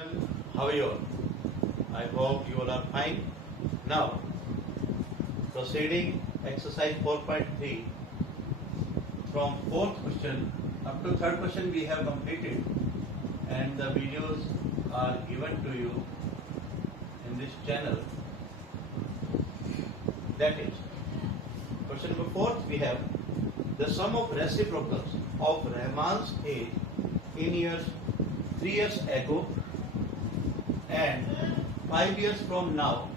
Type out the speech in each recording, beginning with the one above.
How are you all? I hope you all are fine. Now, proceeding exercise 4.3 from fourth question up to third question we have completed, and the videos are given to you in this channel. That is, question number 4 we have the sum of reciprocals of Rahman's age in years 3 years ago and 5 years from now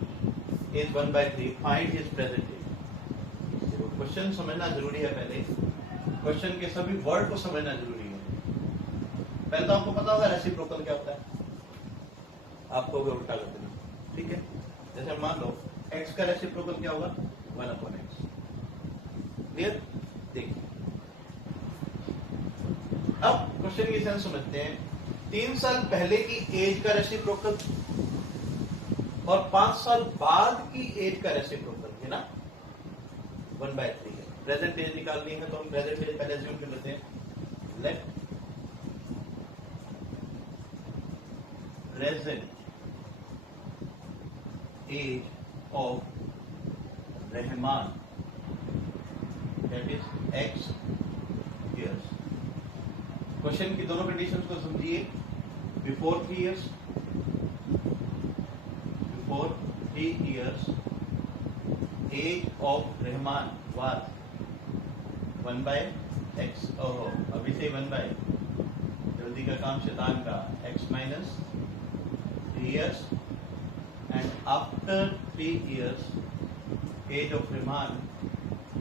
is 1/3. Find his present age. देखो question समझना जरूरी है। पहले question के सभी word को समझना जरूरी है। पहले तो आपको पता होगा रेसिप्रोकल क्या होता है, आपको भी उल्टा कर देना, ठीक है। जैसे मान लो x का रेसिप्रोकल क्या होगा, 1/x। क्लियर? देखिए अब क्वेश्चन की सेंस समझते हैं। 3 साल पहले की एज का रेसिप्रोकल और 5 साल बाद की एज का रेसिप्रोकल है ना, 1/3 है। प्रेजेंट एज निकालनी है तो हम प्रेजेंट एज पहले अज्यूम कर लेते हैं। Let present age of Rahman that is x years। Question की दोनों कंडीशंस को समझिए। Before 3 years, age of Rahman was 1/x। ओहो, अभी से 1/, जल्दी का काम शैतान का, x minus 3 years and after 3 years age of Rahman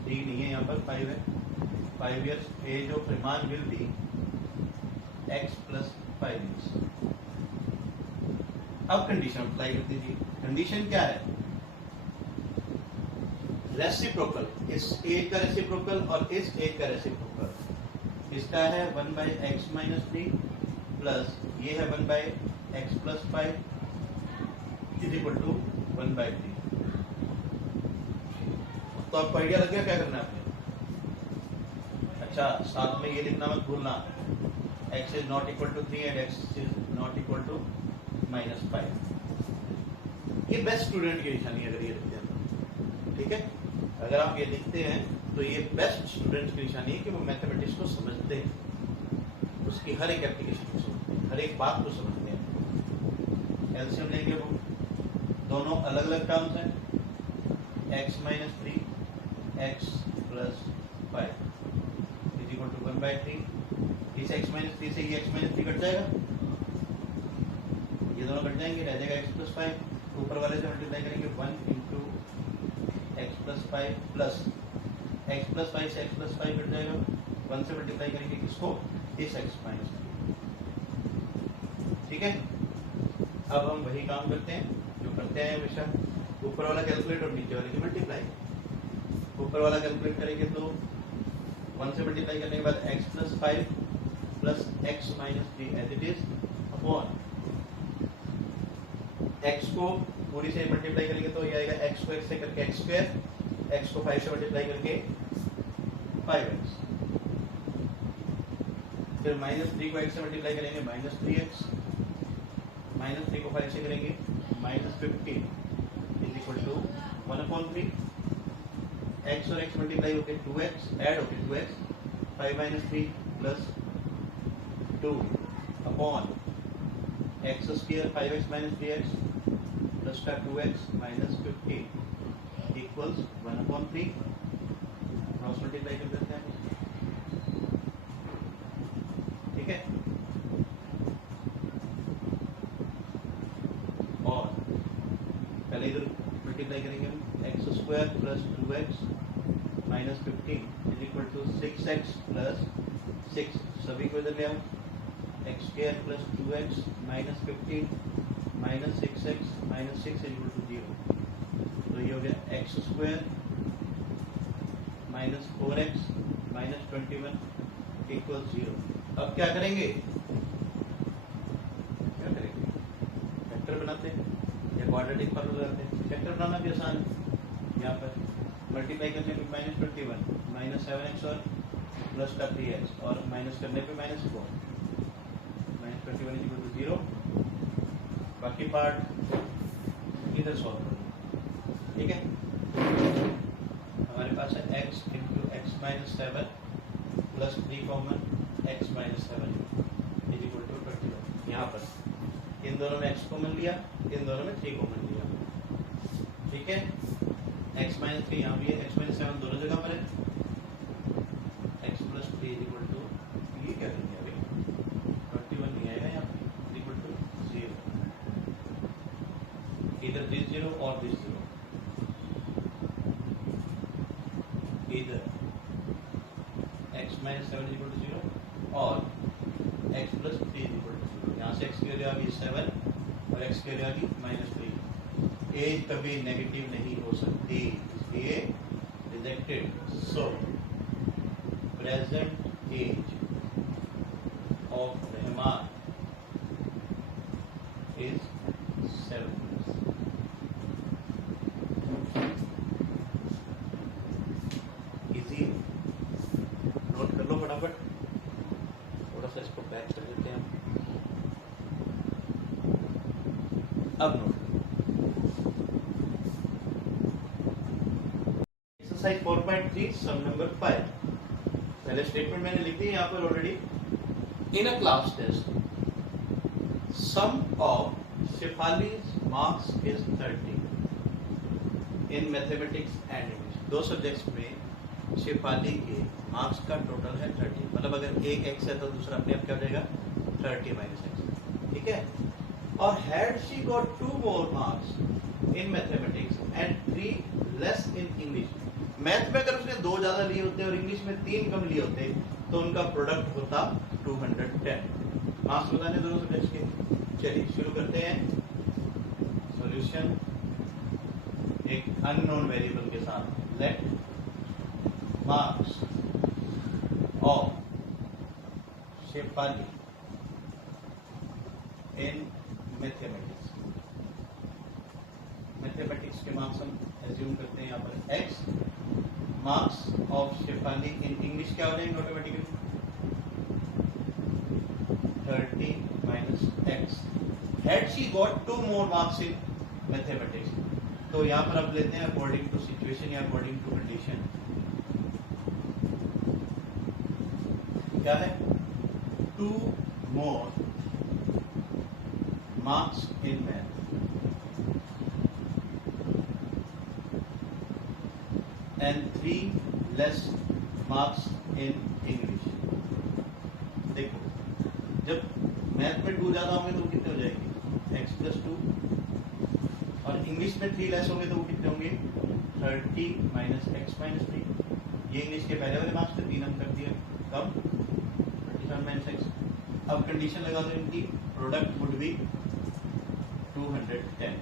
3 नहीं है, यहाँ पर 5 है। 5 years age of Rahman will be x plus 5 years। अब कंडीशन अप्लाई कर दीजिए। कंडीशन क्या है, रेसिप्रोकल, इस एज का रेसिप्रोकल और इस एज का रेसिप्रोकल। इसका है 1/x minus 3 प्लस ये है 1/x plus 5 is equal to 1/3। तो आपको आइडिया लग गया क्या करना है आपने। अच्छा, साथ में ये लिखना मत भूलना, x is not equal to 3 and x is not equal to -5। ये बेस्ट स्टूडेंट की निशानी है अगर ये लिखते हैं, ठीक है। अगर आप ये लिखते हैं तो ये बेस्ट स्टूडेंट की निशानी है कि वो मैथमेटिक्स को समझते हैं, उसकी हर एक एप्लीकेशन को समझते हैं, हर एक बात को समझते हैं। एलसीएम लेंगे वो दोनों अलग अलग टर्म्स हैं, x minus 3 x plus 5 is equal to 1/3। इस x minus 3 से ये x minus 3 कट जाएगा, ये दोनों कट जाएंगे, रह जाएगा x plus 5। ऊपर वाले से मल्टीप्लाई करेंगे 1 into x plus 5 plus x plus 5 से x plus 5 कट जाएगा, 1 से मल्टीप्लाई करेंगे किसको, इस x minus 3। ठीक है। अब हम वही काम करते हैं जो करते हैं हमेशा, ऊपर वाला कैलकुलेट और नीचे वाले की मल्टीप्लाई। ऊपर वाला कैलकुलेट करेंगे तो 1 से मल्टीप्लाई करने के बाद x plus 5 plus x minus 3 as it is upon x को पूरी से मल्टीप्लाई करेंगे तो ये आएगा x को x से करके x स्क्वायर, x को 5 से मल्टीप्लाई करके 5x, फिर -3 को x से मल्टीप्लाई करेंगे -3x, -3 को 5 से करेंगे -15 इज इक्वल टू 1/3। x और x मल्टीप्लाई होके 2x ऐड होके 2x, 5 - 3 plus 2 upon x square 5x - 3x plus का 2x minus 15 equals 1/3। Cross multiply कर देते हैं, ठीक है। और पहले इधर मल्टीप्लाई करेंगे हम, x square plus 2x minus 15 is equal to 6x plus 6। सभी को इधर ले आओ, x square plus 2x minus 15 minus 6x minus 6 equal to 0। तो ये हो गया x square minus 4x minus 21 equal 0। अब क्या करेंगे, फैक्टर बनाते हैं या क्वाड्रेटिक फॉर्मूला करते हैं। फैक्टर बनाना भी आसान है। यहाँ पर मल्टीप्लाई करने पे -21 माइनस 7x और प्लस का 3x और माइनस करने पे -4 -21 इक्वल टू 0। पार्ट इधर सॉल्व करूँगा, ठीक है। हमारे पास है x into x minus 7 plus 3 common x minus 7 is equal to 21। यहाँ पर इन दोनों में x कॉमन लिया, इन दोनों में 3 कॉमन लिया, ठीक है। x माइनस 3 यहाँ भी है, x माइनस 7 दोनों जगह पर है, x plus 3 is equal to, ये क्या करेंगे अभी 21 नहीं आएगा यहाँ पर, इक्वल टू 0, इधर दिस 0 और दिस 0, इधर x minus 7 is equal to 0 और x plus 3 is equal to 0। यहाँ से x की वैल्यू आ गई 7 और x की वैल्यू आ गई माइनस 3। एज कभी नेगेटिव नहीं हो सकती, इसलिए rejected. So present age of Rahman is 7 years। Easy, note कर लो फटाफट, थोड़ा सा इसको बैक कर देते हैं हम। अब नोट एक्सरसाइज 4.3 सम नंबर 5। पहले स्टेटमेंट मैंने लिख दी यहाँ पर already. In a class test sum of Shefali's marks is 30 in mathematics and English. दो सब्जेक्ट्स में शेफाली के मार्क्स का टोटल है 30, मतलब अगर एक एक्स है तो दूसरा अपने आप क्या हो जाएगा 30 माइनस एक्स, ठीक है। और had she got 2 more marks in mathematics and 3 less in English. Math में अगर उसने 2 ज्यादा लिए होते और इंग्लिश में 3 कम लिए होते तो उनका प्रोडक्ट होता 210। मार्क्स बताने दोनों सब्जेक्ट्स के। चलिए शुरू करते हैं सॉल्यूशन एक अननोन वेरिएबल के साथ। Let marks of Shefali in mathematics. Mathematics के मार्क्स हम एज्यूम करते हैं यहाँ पर x। Marks of Shefali in English क्या हो जाएंगे automatically 30 minus x। Had she got 2 more marks in mathematics, तो यहाँ पर अब लेते हैं अकॉर्डिंग टू सिचुएशन या अकॉर्डिंग टू कंडीशन। क्या है 2 more marks in math and 3 less marks in English। देखो जब मैथ में 2 ज्यादा होंगे तो कितने हो जाएंगे x प्लस 2, और इंग्लिश में 3 लेस होंगे तो वो कितने होंगे 30 माइनस एक्स माइनस 3। ये इंग्लिश के पहले वाले मार्क्स थे, 3 हम कर दिए कम 37 माइनस एक्स। अब कंडीशन लगा दो इनकी, product would be 210।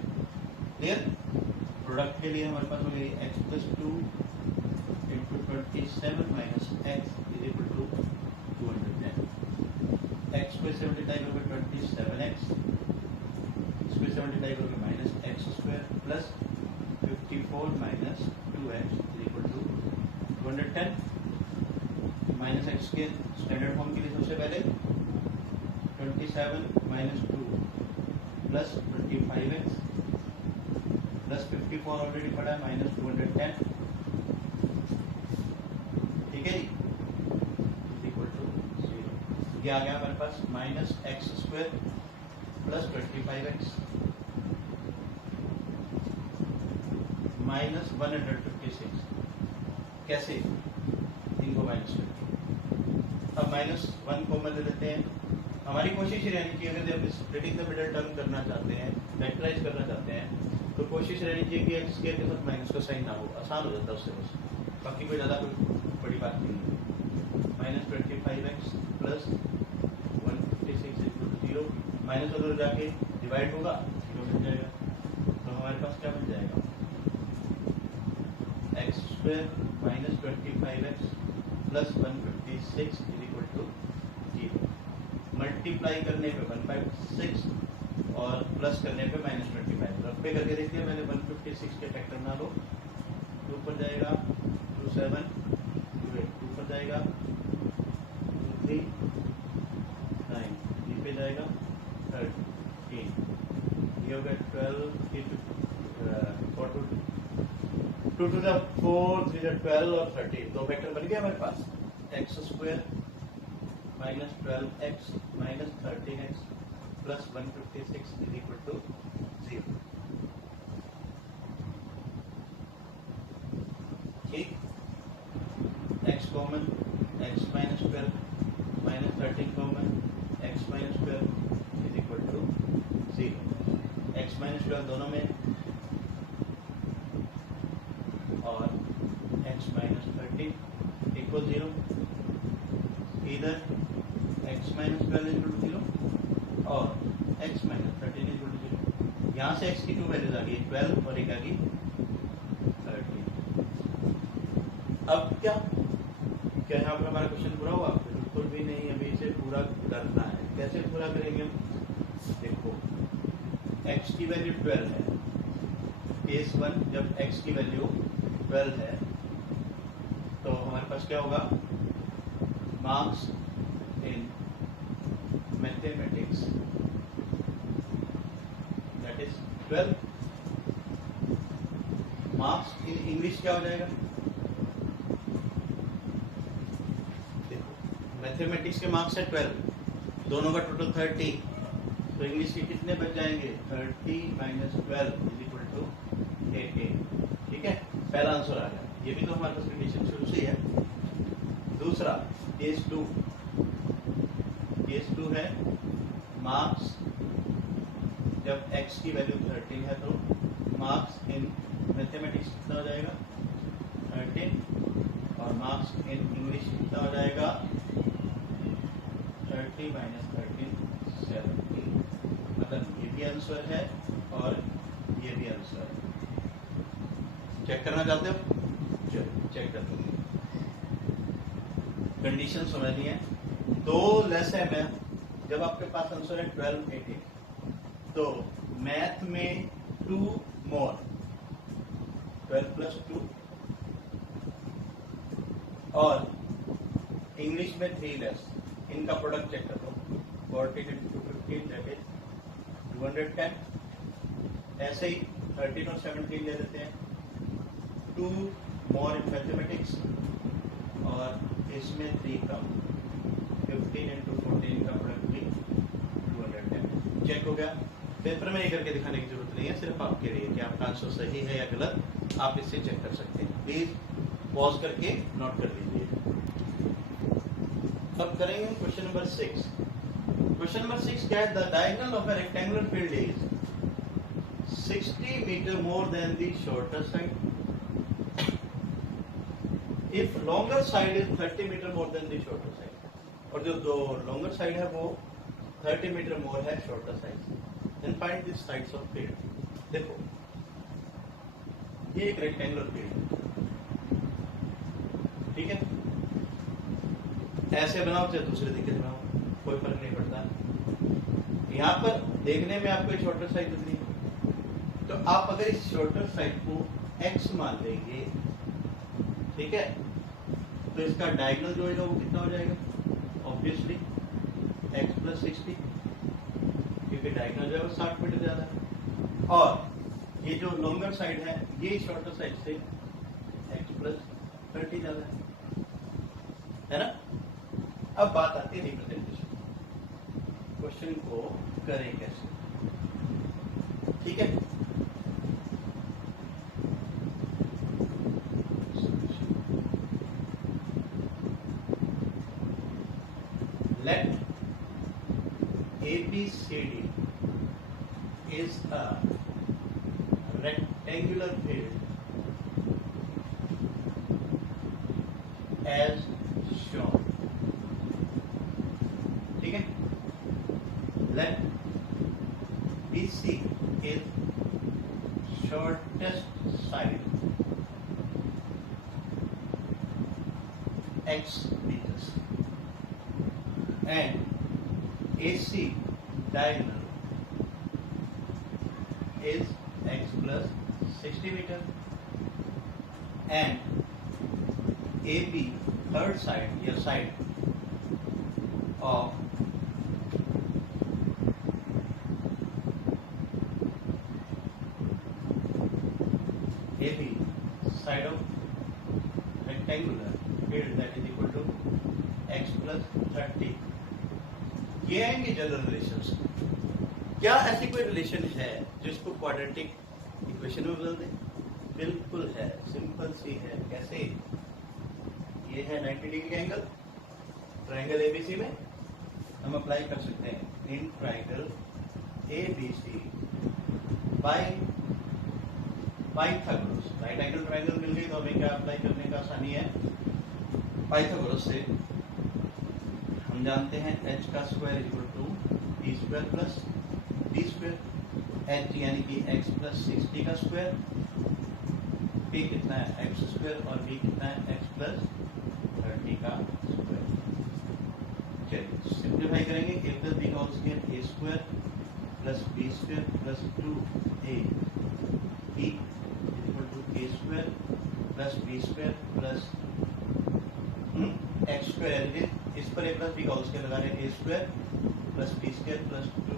Clear. Product के लिए हमारे पास हो गई x plus 2 into 27 minus x is equal to 210। एक्स को 75 होगा 27x, इसको 75 होगा minus x square plus 54 minus 2x is equal to 210। Minus x के स्टैंडर्ड फॉर्म के लिए सबसे पहले 27 minus 2 plus 25x plus 54 already पड़ा है माइनस 210, ठीक है जी, इक्वल टू 0। ये आ गया हमारे पास minus x square plus 25x minus 156। कैसे इनको माइनस करके अब माइनस 1 कॉमन ले लेते हैं। हमारी कोशिश रहनी चाहिए अगर आप स्प्लिटिंग द मिडल टर्म करना चाहते हैं, फैक्टराइज करना चाहते हैं, तो कोशिश रहनी चाहिए कि एक्स के साथ माइनस का साइन ना हो, आसान हो जाता है उससे बस, बाकी कोई ज़्यादा कोई बड़ी बात नहीं है। Minus 25x plus 156 equal to 0, minus अगर जाके डिवाइड होगा 0 मिल जाएगा, तो हमारे पास क्या मिल जाएगा x square minus 25x plus 156 is equal to 0। Multiply करने पे 156 और प्लस करने पे माइनस 25। रफ पे करके देखिए मैंने 156 के फैक्टर ना लो, 2 पर जाएगा 27, 2 पर जाएगा 2 3 9, 3 पे जाएगा 13, ये हो हो गया 12 2 to the 4 3 to 12 और 30 दो वेक्टर बन गया हमारे पास x square minus 12x minus 13x plus 156 is equal to 0। ठीक, x common x minus 12 minus 13 common x minus 12 is equal to 0। x minus 12 दोनों में और x माइनस 13 इक्वल 0। इधर x माइनस 12 इक्वल टू 0 और x माइनस 13 इक्वल टू 0। यहाँ से x की to values आ गई 12 और एक आ गई 13। अब क्या यहाँ पर हमारा क्वेश्चन पूरा हुआ? बिल्कुल भी नहीं, अभी इसे पूरा करना है। कैसे पूरा करेंगे? देखो x की वैल्यू 12 है, केस 1 जब x की वैल्यू 12 है तो हमारे पास क्या होगा? Marks in mathematics that is 12। Marks in English क्या हो जाएगा? मैथमेटिक्स के मार्क्स है 12, दोनों का टोटल 30, तो इंग्लिश के कितने बच जाएंगे? 30 माइनस 12 इज इक्वल टू 18। ठीक है, पहला आंसर आ गया। ये भी तो हमारे पास कंडीशन शुरू से ही है। दूसरा केस 2, केस 2 है मार्क्स जब x की वैल्यू 13 है तो मार्क्स इन मैथमेटिक्स कितना हो जाएगा? 13 और मार्क्स इन इंग्लिश कितना हो जाएगा? 30 माइनस 13 17। मतलब ये भी आंसर है और ये भी आंसर है। चेक करना चाहते हो? चलो चेक करते हैं। कंडीशन समझनी है। दो लेस है मैं, जब आपके पास आंसर है 12 18 तो मैथ में 2 मोर 12 प्लस 2 और इंग्लिश में 3 लेस, इनका प्रोडक्ट चेक कर लो। 14 into 15 दैट इज 210। ऐसे ही 13 और 17 ले लेते हैं। 2 मोर इन मैथमेटिक्स और इसमें 3 कम। 15 into 14 का प्रोडक्ट भी 210। चेक हो गया। पेपर में ये करके दिखाने की जरूरत नहीं है, सिर्फ आपके लिए कि आपका आंसर सही है या गलत, आप इससे चेक कर सकते हैं। प्लीज पॉज करके नोट कर लीजिए। अब करेंगे क्वेश्चन नंबर 6। क्वेश्चन नंबर 6 क्या है? The diagonal of a rectangular field is 60 metre more than the shorter side if longer side is 30 metre more than the shorter side. और जो लॉन्गर साइड है वो 30 मीटर मोर है shorter side. Then find the sides of field. देखो ये एक rectangular field है, ठीक है? ऐसे बनाओ चाहे दूसरे तरीके से बनाओ, कोई फर्क नहीं पड़ता। यहाँ पर देखने में आपको शॉर्टर साइड दिख रही है, तो आप अगर इस शॉर्टर साइड को x मान लेंगे, ठीक है, तो इसका डायगोनल जो है वो कितना हो जाएगा? ऑब्वियसली x प्लस 60, क्योंकि डायगोनल जो है वो 60 मीटर ज्यादा है। और ये जो लॉन्गर साइड है ये शॉर्टर साइड से x प्लस 30 ज्यादा है ना? अब बात आती है रिप्रेजेंटेशन। क्वेश्चन को करें कैसे? ठीक है, let ABCD is a rectangular field as shown. ठीक है, let BC is shortest side x meters and AC diagonal is x plus 60 meter and AB third side, your side of AB side of rectangular field that is equal to x plus 30. ये आएंगे general relations. क्या ऐसी कोई relation है जिसको quadratic equation में बदल दे? बिल्कुल है, सिंपल सी है। कैसे? ये है 90 डिग्री एंगल ट्रायंगल एबीसी में, हम अप्लाई कर सकते हैं in triangle ABC by Pythagoras. Right angle triangle मिल गई तो हमें क्या अप्लाई करने का आसानी है? पाइथागोरस से हम जानते हैं h का square equal to b square plus d square, h यानी कि x प्लस 60 का स्क्वायर, p कितना है x स्क्वायर और b कितना है x प्लस 30 का स्क्वायर। चलिए सिंप्लीफाई करेंगे, a प्लस b का whole square a square plus b square plus 2a b equal to a square plus b square plus x square, इस पर a प्लस b का whole square लगा रहे हैं, a square plus b square plus 2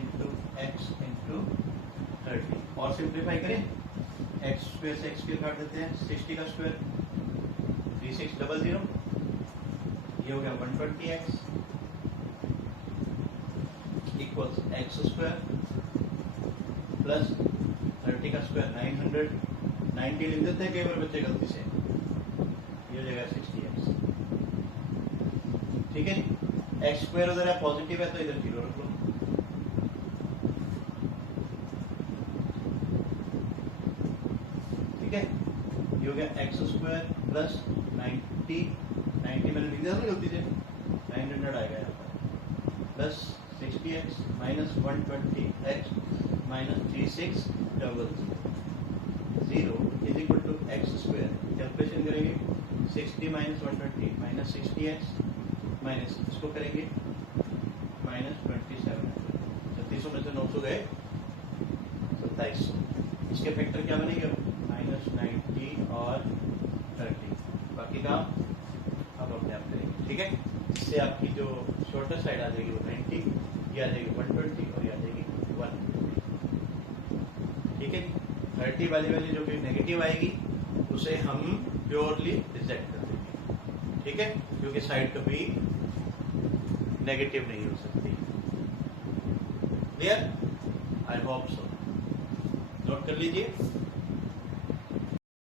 into x into 30। और simplify करें, x square से x square काट देते हैं, 60 का स्क्वायर 3600, ये हो गया 120x equals x square plus 30 का स्क्वायर 900, 90 लिख देते हैं कई बार बच्चे गलती से, ये हो जाएगा 60x। ठीक है, x स्क्वायर उधर है पॉजिटिव है तो इधर 0 रख लो। ठीक है, ये हो गया x स्क्वायर प्लस 90 मैंने लिख दिया था गलती से, 900 आएगा यहाँ पर, plus 60x minus 120x minus 3600 is equal to x square. Calculation करेंगे, 60 माइनस 120 माइनस 60x माइनस इसको करेंगे माइनस 27, 3600 में से 900 गए 2700। इसके फैक्टर क्या बनेंगे? माइनस 90 और 30, बाकी काम अब अपने आप करेंगे। ठीक है, इससे आपकी जो शॉर्टर साइड आ जाएगी वो 90, ये आ जाएगी 120 और ये आ जाएगी 1। ठीक है, 30 वाली जो भी नेगेटिव आएगी उसे हम प्योरली रिजेक्ट कर देंगे। ठीक है, क्योंकि साइड कभी नेगेटिव नहीं हो सकती। Clear? I hope so. Note कर लीजिए।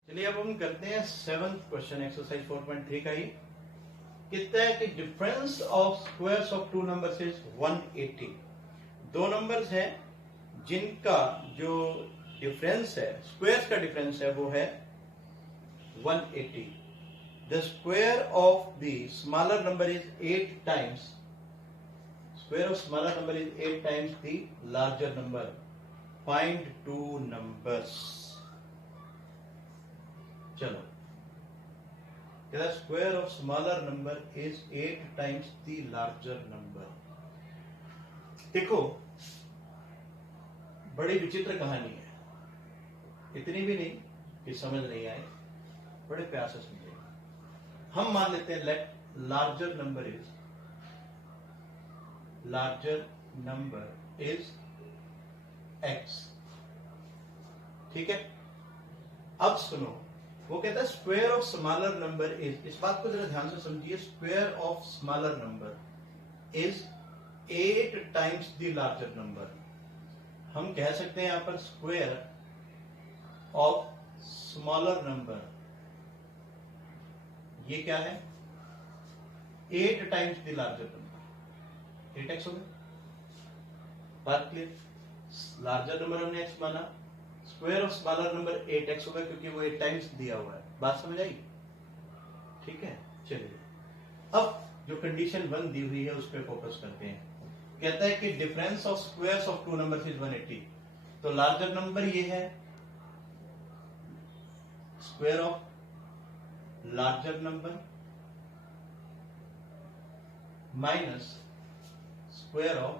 चलिए अब हम करते हैं 7th क्वेश्चन एक्सरसाइज 4.3 का ही। कितना है कि difference of squares of two numbers is 180। दो नंबर्स हैं जिनका जो डिफरेंस है, स्क्वायर्स का डिफरेंस है, वो है 180। The square of the smaller number is 8 times, square of smaller number is 8 times the larger number. Find two numbers. चलो, the square of smaller number is 8 times the larger number। देखो, बड़ी विचित्र कहानी है, इतनी भी नहीं कि समझ नहीं आए, बड़े प्यार से समझेगा। हम मान लेते हैं let larger number is x। ठीक है, अब सुनो, वो कहता है square of smaller number is, इस बात को जरा ध्यान से समझिए, square of smaller number is 8 times the larger number. हम कह सकते हैं यहां पर स्क्वायर ऑफ स्मॉलर नंबर, ये क्या है? 8 times the larger number, 8x हो गया। बात क्लियर? लार्जर नंबर हमने x माना, square of smaller number 8x होगा क्योंकि वो 8 टाइम्स दिया हुआ है। बात समझ आई? ठीक है, चलिए अब जो कंडीशन 1 दी हुई है उस पर फोकस करते हैं। कहता है कि difference of squares of two numbers is 180। तो लार्जर नंबर ये है, square of larger number minus square of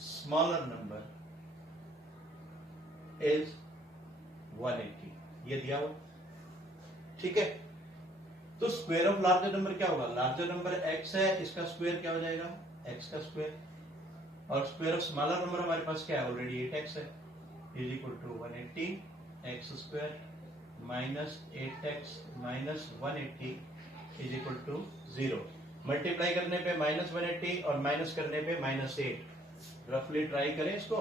smaller number is 180, ये दिया हुआ। ठीक है, तो स्क्वायर ऑफ लार्जर नंबर क्या होगा? लार्जर नंबर x है, इसका स्क्वायर क्या हो जाएगा? x का स्क्वायर, और स्क्वायर ऑफ स्मॉलर नंबर हमारे पास क्या है? ऑलरेडी 8x है, is equal to 180 x square minus 8x minus 180 is equal to 0। Multiply करने पे माइनस 180 और माइनस करने पे माइनस 8। रफली ट्राई करें इसको।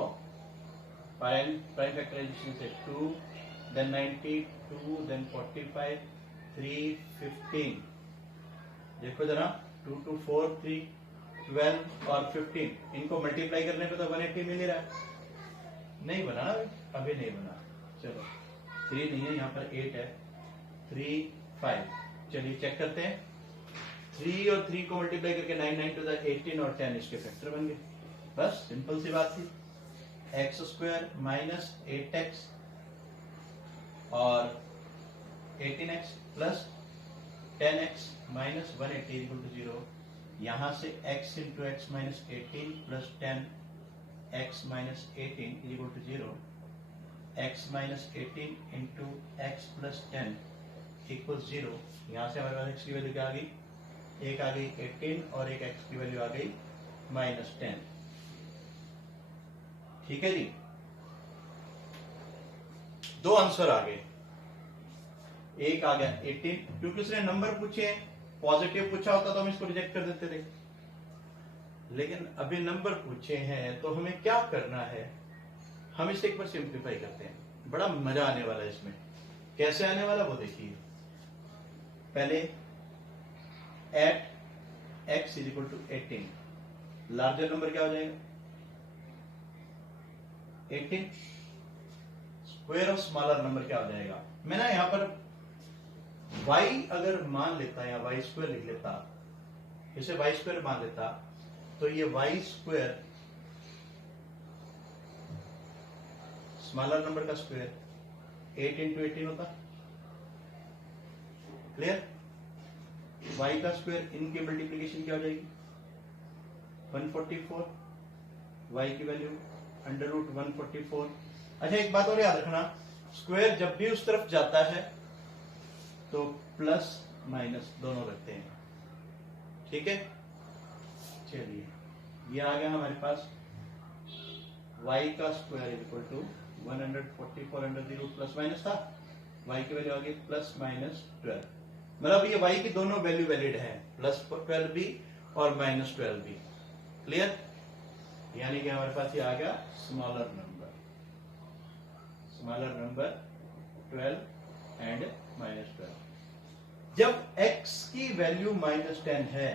प्राइम फैक्टराइजेशन से 2 देन 90 2 देन 45 3 15। देखो जरा 2 2 4 3 12 और 15 इनको मल्टीप्लाई करने पे तो 180 मिल ही रहा है। नहीं बना ना अभी नहीं बना। चलो 3 नहीं है यहाँ पर 8 है 3 5। चलिए चेक करते हैं। 3 और 3 को मल्टीप्लाई करके 9 9 टू द 18 और 10 इसके फैक्टर बन गए। बस सिंपल सी बात थी। एक्स स्क्वायर माइनस 8x और 18x plus 10x minus 180 equal to 0। यहां से x into x minus 18 plus 10 x minus 18 equal to 0। x minus 18 into x plus 10 equal 0। यहां से हमारे पास x की वैल्यू क्या आ गई? एक आ गई 18 और एक x की वैल्यू आ गई माइनस 10। ठीक है जी, दो आंसर आ गए। एक आ गया 18 क्योंकि उसने नंबर पूछे हैं, पॉजिटिव पूछा होता तो हम इसको रिजेक्ट कर देते थे, लेकिन अभी नंबर पूछे हैं तो हमें क्या करना है, हम इसे एक बार सिंप्लीफाई करते हैं। बड़ा मजा आने वाला है इसमें। कैसे आने वाला वो देखिए। पहले eight x is equal to 18 larger number क्या हो जाएगा 18। स्क्वायर ऑफ स्मॉलर नंबर क्या हो जाएगा। मैं ना यहां पर y अगर मान लेता या y स्क्वायर लिख लेता, इसे y स्क्वायर मान लेता तो ये y स्क्वायर स्मॉलर नंबर का स्क्वायर 8 इंटू 18 होता। क्लियर। y का स्क्वायर इनकी मल्टीप्लीकेशन क्या हो जाएगी 144। y की वैल्यू अंडर रूट 144। अच्छा एक बात और याद रखना, स्क्वायर जब भी उस तरफ जाता है तो प्लस माइनस दोनों रखते हैं। ठीक है। चलिए ये आ गया हमारे पास y का square equal to 144 under the root plus minus था। y की वैल्यू आ गई प्लस माइनस 12। मतलब ये y की दोनों वैल्यू वैलिड है, प्लस 12 भी और माइनस 12 भी। क्लियर। यानी कि हमारे पास ये आ गया स्मॉलर नंबर 12 एंड माइनस 12। जब x की वैल्यू माइनस 10 है,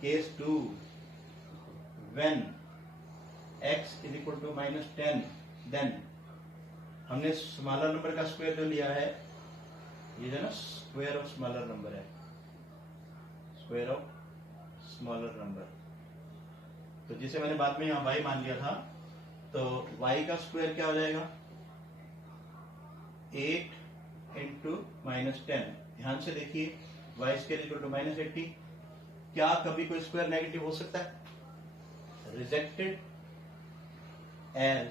case 2 when x is equal to minus 10, then हमने स्मॉलर नंबर का स्क्वायर जो लिया है, ये जो ना स्क्वायर ऑफ स्मॉलर नंबर है, स्क्वायर ऑफ स्मॉलर नंबर। तो जिसे मैंने बाद में यहां y मान लिया था, तो y का स्क्वायर क्या हो जाएगा 8 इंटू माइनस 10। ध्यान से देखिए y square equal to minus 80। क्या कभी कोई स्क्वायर नेगेटिव हो सकता है? Rejected as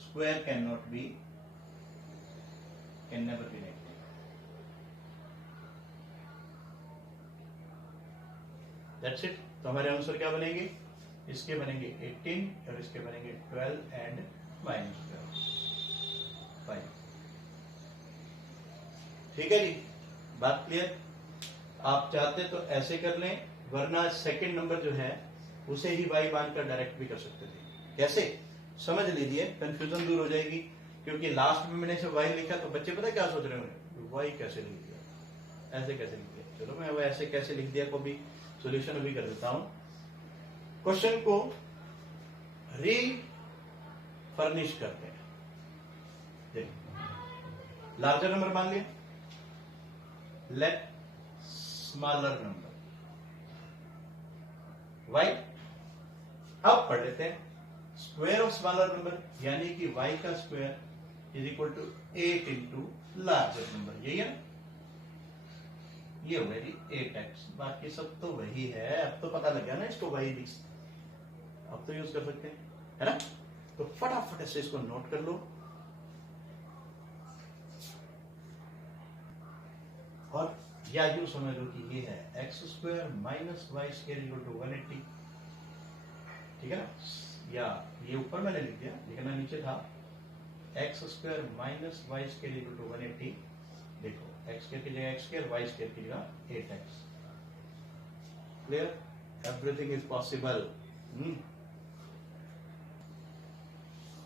square can not be, can never be negative. That's it. तो हमारे आंसर क्या बनेंगे, इसके बनेंगे 18 और इसके बनेंगे 12 एंड माइनस 12 5। ठीक है जी, बात क्लियर। आप चाहते तो ऐसे कर लें, वरना सेकंड नंबर जो है उसे ही y मानकर डायरेक्ट भी कर सकते थे। कैसे समझ लीजिए, कंफ्यूजन दूर हो जाएगी। क्योंकि लास्ट में मैंने y लिखा तो बच्चे पता क्या सोच रहे होंगे, y कैसे लिख दिया, ऐसे कैसे लिख दिया। चलो मैं वो ऐसे कैसे लिख दिया को भी सोल्यूशन अभी कर देता हूं। क्वेश्चन को री फर्निश करते हैं। देखिए लार्जर नंबर मान लिया, लेट स्मॉलर नंबर y। अब पढ़ लेते हैं स्क्वायर ऑफ स्मॉलर नंबर, यानी कि y का square is equal to 8 into larger number. यही है ना, ये हो गया जी 8x। बाकी सब तो वही है। अब तो पता लग गया ना इसको y लिख, अब तो यूज कर सकते हैं, है ना। तो फटाफट से इसको नोट कर लो और या यूं समझ लो कि ये है x square minus y square equal to 180। ठीक है ना, या ये ऊपर मैंने लिख दिया, लिखना नीचे था x square minus y square equal to 180। देखो एक्स स्क्वायर की जगह एक्स स्क्वायर, वाई स्क्वायर की जगह 8x। Clear? Everything is possible.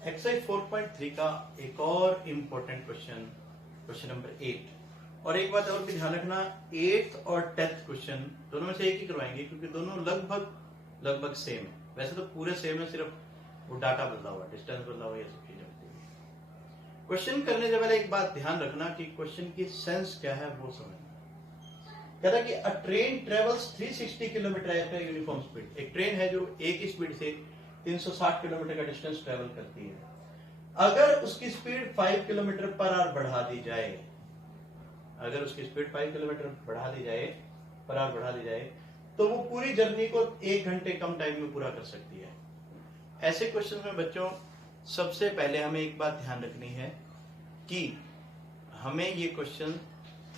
Exercise 4.3 का एक और इम्पोर्टेंट क्वेश्चन, क्वेश्चन नंबर 8। और एक बात और भी ध्यान रखना, 8th और 10th क्वेश्चन दोनों में से एक ही करवाएंगे, क्योंकि दोनों लगभग सेम है। वैसे तो पूरे सेम है, सिर्फ वो डाटा बदला हुआ, डिस्टेंस बदला हुआ, ये सब चीजें होती है। क्वेश्चन करने से पहले एक बात ध्यान रखना कि क्वेश्चन की सेंस क्या है वो समझना। कहता है कि अ train travels 360 kilometre eight uniform speed. एक ट्रेन है जो एक ही स्पीड से 360 किलोमीटर का डिस्टेंस ट्रेवल करती है। अगर उसकी स्पीड 5 किलोमीटर पर आवर बढ़ा दी जाए, अगर उसकी स्पीड 5 किलोमीटर बढ़ा दी जाए पर आवर बढ़ा दी जाए, तो वो पूरी जर्नी को 1 घंटे कम टाइम में पूरा कर सकती है। ऐसे क्वेश्चन में बच्चों सबसे पहले हमें एक बात ध्यान रखनी है कि हमें ये क्वेश्चन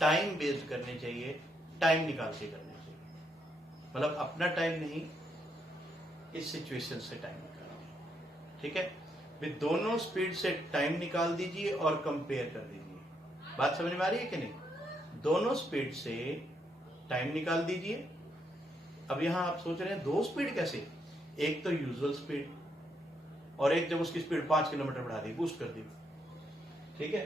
टाइम बेस्ड करने चाहिए, टाइम निकाल के करने चाहिए। मतलब अपना टाइम नहीं, इस सिचुएशन से टाइम निकालना। ठीक है, वे दोनों स्पीड से टाइम निकाल दीजिए और कंपेयर कर दीजिए। बात समझ में आ रही है कि नहीं? दोनों स्पीड से टाइम निकाल दीजिए। अब यहां आप सोच रहे हैं दो स्पीड कैसे? एक तो यूजुअल स्पीड और एक जब उसकी स्पीड 5 किलोमीटर बढ़ा दी, बूस्ट कर दी। ठीक है,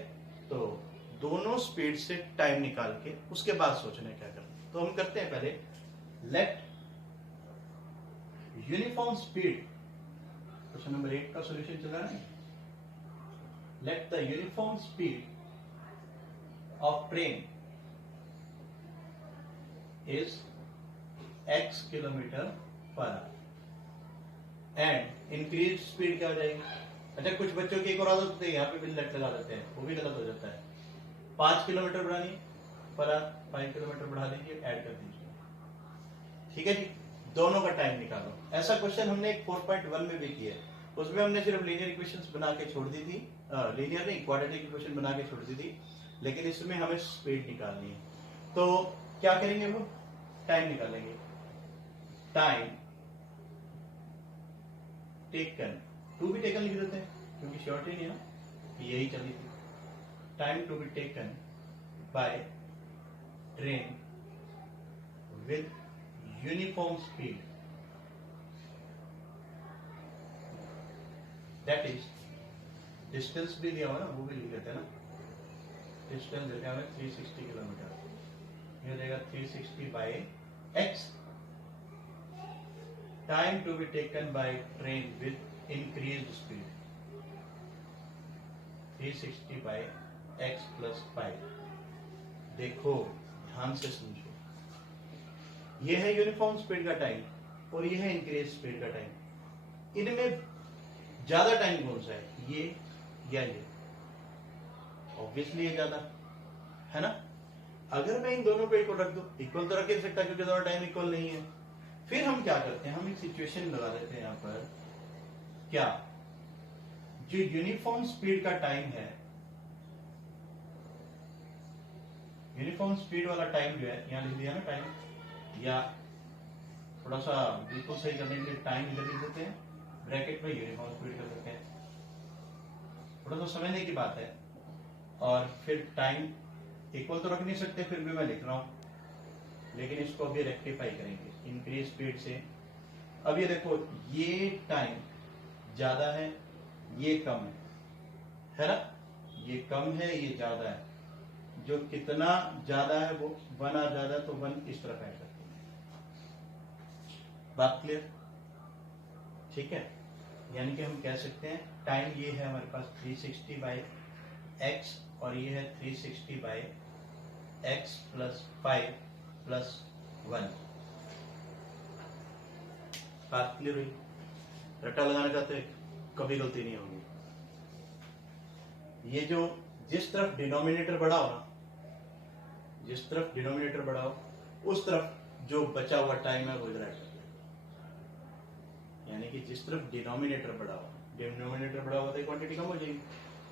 तो दोनों स्पीड से टाइम निकाल के उसके बाद सोचना क्या करना। तो हम करते हैं पहले, let uniform speed, question number 8 का सॉल्यूशन चला रहे हैं। Let the uniform speed of train is x kilometre per hour and increase speed क्या हो जाएगी? अच्छा, कुछ बच्चों की एक और आदत होती है, यहाँ पे भी लेट लगा देते हैं, वो भी गलत हो जाता है। 5 किलोमीटर बढ़ानी पर आवर, 5 किलोमीटर बढ़ा दीजिए, ऐड कर दीजिए। ठीक है जी, दोनों का टाइम निकालो। ऐसा क्वेश्चन हमने 4.1 में भी किया, उसमें हमने सिर्फ लीनियर इक्वेशंस बना के छोड़ दी थी, लीनियर नहीं क्वाड्रेटिक इक्वेशन बना के छोड़ दी थी, लेकिन इसमें हमें स्पीड निकालनी है। तो क्या करेंगे, वो टाइम निकालेंगे। टाइम टेकन, टू भी टेकन लिख देते हैं क्योंकि श्योरिटी नहीं है ना, यही चली थी। Time to be taken by train with uniform speed, that is distance भी दिया हुआ ना, वो भी लिख देते हैं ना। डिस्टेंस दिया हुआ 360 किलोमीटर, ये हो जाएगा 360 by x। Time to be taken by train with increased speed, 360 by x plus 5। देखो ध्यान से समझो, ये है यूनिफॉर्म स्पीड का टाइम और ये है इंक्रीज स्पीड का टाइम। इनमें ज्यादा टाइम कौन सा है, ये या ये? ऑब्वियसली ये ज्यादा है ना। अगर मैं इन दोनों को इक्वल रख दूं, इक्वल तो रख ही सकता क्योंकि दोनों टाइम इक्वल नहीं है। फिर हम क्या करते हैं, हम एक सिचुएशन लगा देते हैं यहाँ पर, क्या जो यूनिफॉर्म स्पीड का टाइम है, यूनिफॉर्म स्पीड वाला टाइम जो है, यहाँ लिख दिया ना टाइम, या थोड़ा सा बिल्कुल सही करने के लिए टाइम इधर लिख देते हैं, ब्रैकेट में यूनिफॉर्म स्पीड कर देते हैं। थोड़ा सा समझने की बात है। और फिर टाइम इक्वल तो रख नहीं सकते, फिर भी मैं लिख रहा हूं, लेकिन इसको अभी रेक्टिफाई करेंगे इंक्रीज स्पीड से। अब ये देखो, ये टाइम ज्यादा है, ये कम है ना, ये कम है, ये ज्यादा है। जो कितना ज्यादा है वो 1 आ ज्यादा है, तो 1 इस तरफ ऐड करते हैं। बात क्लियर? ठीक है, यानी कि हम कह सकते हैं टाइम ये है हमारे पास 360 बाय x और ये है 360 बाय x प्लस 5 प्लस 1। बात क्लियर हुई? रट्टा लगाने का तो कभी गलती नहीं होगी। ये जो जिस तरफ डिनोमिनेटर बढ़ा हो ना, जिस तरफ डिनोमिनेटर बढ़ा हो, उस तरफ जो बचा हुआ टाइम है वो इधर ऐड कर दो। यानी कि जिस तरफ डिनोमिनेटर बढ़ा हो, डिनोमिनेटर बढ़ा हुआ तो क्वांटिटी कम हो जाएगी।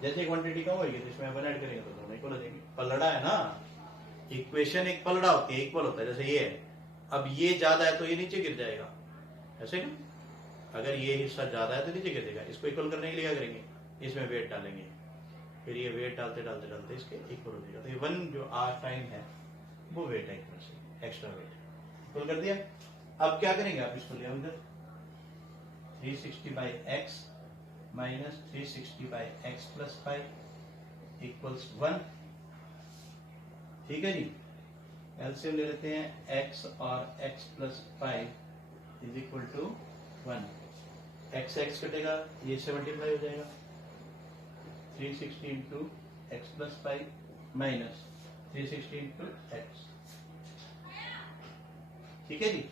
जैसे क्वांटिटी कम होगी तो इसमें 1 ऐड करेंगे तो दोनों इक्वल हो जाएंगे। पलड़ा है ना, इक्वेशन एक पलड़ा होती है, इक्वल होता है। जैसे ये है, अब ये ज्यादा है तो ये नीचे गिर जाएगा, ऐसे ना। अगर ये हिस्सा ज्यादा है तो नीचे गिर जाएगा। इसको इक्वल करने के लिए क्या करेंगे, इसमें वेट डालेंगे। फिर ये वेट डालते डालते डालते इसके इक्वल हो जाएगा। तो ये 1 जो आर टाइम है वो वेट है एक तरह से, एक्स्ट्रा वेट इक्वल कर दिया। अब क्या करेंगे आप इसको ले आओ इधर, 360 by x minus 360 by x plus 5 equals 1। ठीक है जी, एलसीएम ले लेते हैं, x और x plus 5 is equal to 1। x x कटेगा, ये से मल्टीप्लाई हो जाएगा, 360 into x plus 5 minus 360 into x. ठीक है जी,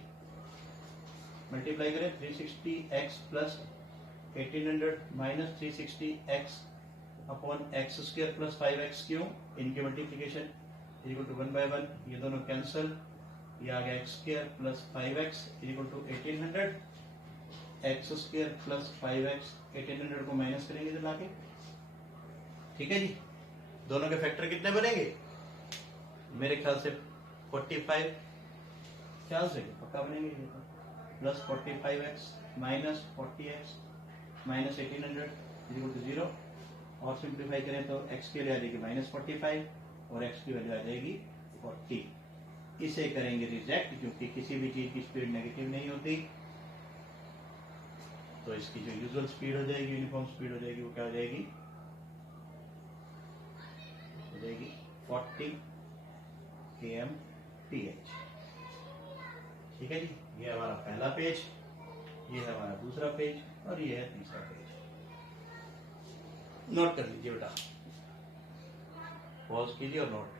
मल्टीप्लाई करें, 360 x plus 1800 minus 360 x upon x square plus 5x क्यों, इनके मल्टीप्लीकेशन इक्वल टू 1/1, ये दोनों कैंसल, ये आ गया x square plus 5x equal to 1800, x square plus 5x, 1800 को माइनस करेंगे इधर लाके। ठीक है जी, दोनों के फैक्टर कितने बनेंगे, मेरे ख्याल से 45, ख्याल से पक्का बनेंगे, plus 45x minus 40x minus 1800 equal to 0, और सिंप्लीफाई करें तो x की वैल्यू आ जाएगी माइनस 45 और x की वैल्यू आ जाएगी 40। इसे करेंगे रिजेक्ट, क्योंकि किसी भी चीज की स्पीड नेगेटिव नहीं होती। तो इसकी जो यूजुअल स्पीड हो जाएगी, यूनिफॉर्म स्पीड हो जाएगी, वो क्या हो जाएगी, 40 km/h। ठीक है जी, ये हमारा पहला पेज, ये है हमारा दूसरा पेज और ये है तीसरा पेज। नोट कर लीजिए बेटा, पॉज कीजिए और नोट